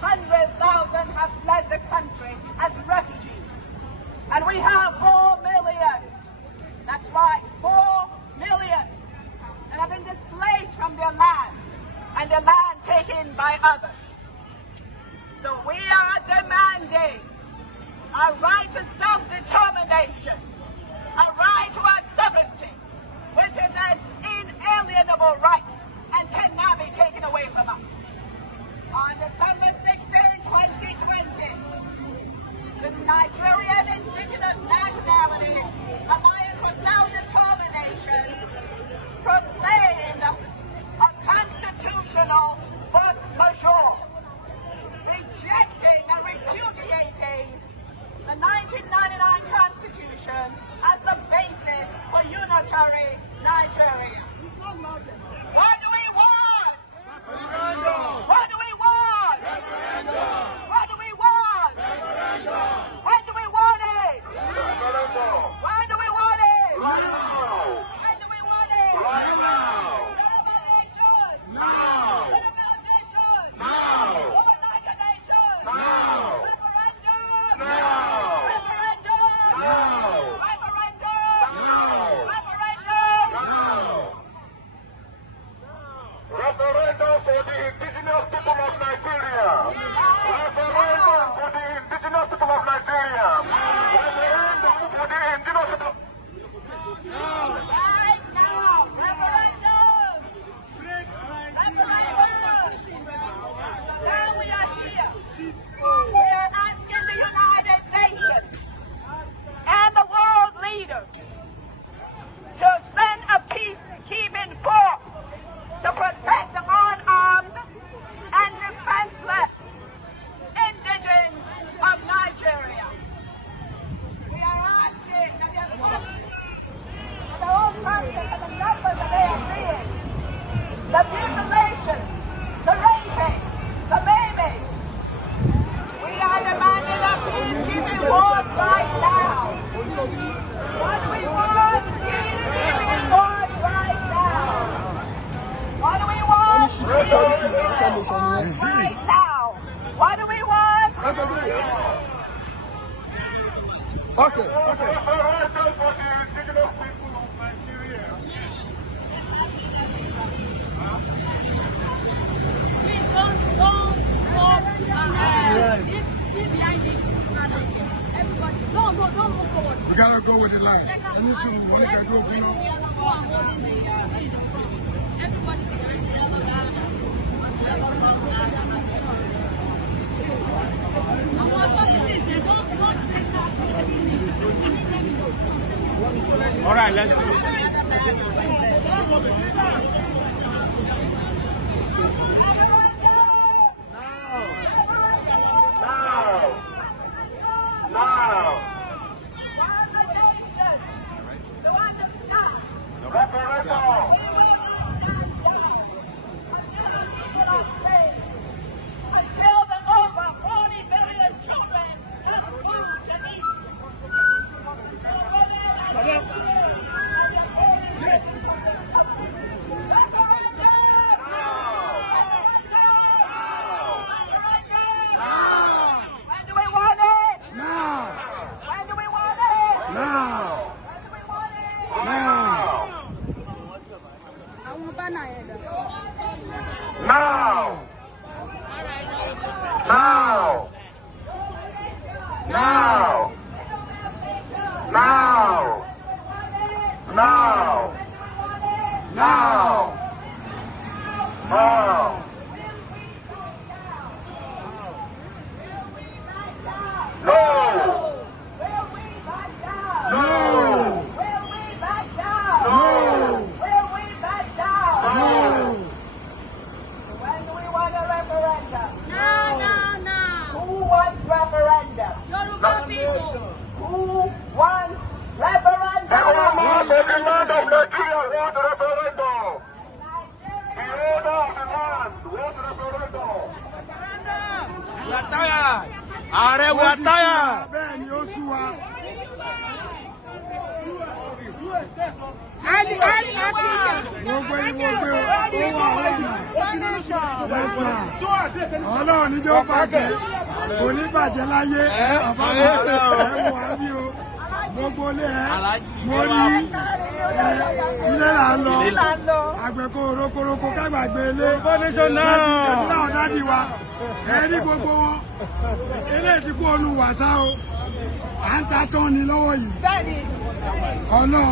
100,000 have fled the country as refugees. And we have 4 million. That's right, 4 million. And have been displaced from their land and their land taken by others. So we are demanding a right to self-determination, a right to our sovereignty, which is an inalienable right and cannot be taken away from us. On December 16, 2020, the Nigerian Indigenous Nationalities Alliance for Self-Determination proclaimed a constitutional force majeure, rejecting and repudiating the 1999 Constitution as the basis for unitary Nigeria. What do we want? Referendum. What do we want? Referendum. What do we want? Referendum. When do we want it? Referendum. Why do we want it? Right now. When do we want it? Right now. What about nation? Now. What about nation? Now. Overnight a nation? Now. Referendum. Now. Referendum. Now. Referendum. Now. Referendum. Now. Referendum for the indigenous people of Nigeria. Referendum for the indigenous people of Nigeria. Referendum for the indigenous people. Right now. Referendum. Referendum. Now we are here. We are asking the United Nations and the world leaders to send a peacekeeping force to protect the unarmed and defenseless indigents of Nigeria. We are asking that their own countries and the numbers that they are seeing, the mutilation, the raping, the maiming. We are demanding a peacekeeping force right now. What do we want? Peacekeeping force right now. What do we want? Right now. What do we want? Okay. Referendum for the indigenous people of Nigeria. Please don't get behind this banner. Everybody, don't move forward. We gotta go with the line. And this is one that go for now. Everybody behind the other banner. Our atrocities, they don't take that. All right, let's go. Now. Referendum. Until the over 40 million children have food to eat. When do we want it? Now. When do we want it? Now. When do we want it? Now. Now. Now. Now. Now. Now. Now. No. Will we back down? No. Will we back down? No. Will we back down? No. When do we want a referendum? No. Who wants referendum? Yoruba people. Who wants referendum? The owners of the land of Nigeria want referendum. The owner of the land wants referendum. We are tired. Ààrẹ, we are tired. Bẹ́ẹ̀ ni ó sú wa. Ọlọ́run níjọ́ bàjẹ́ kò ní bàjẹ́ láyé bàbá mi ẹ̀ wà bí o gbogbo ilé ẹ̀ mo rí ilé là ń lọ àgbẹ̀kọ̀ rokoroko kágbàgbé ilé náà dádì wa ẹ̀ ní gbogbo wọn ilé ti kú ọnu wàsá o à ń ta tán ni lọ́wọ́ yìí ọ̀nà.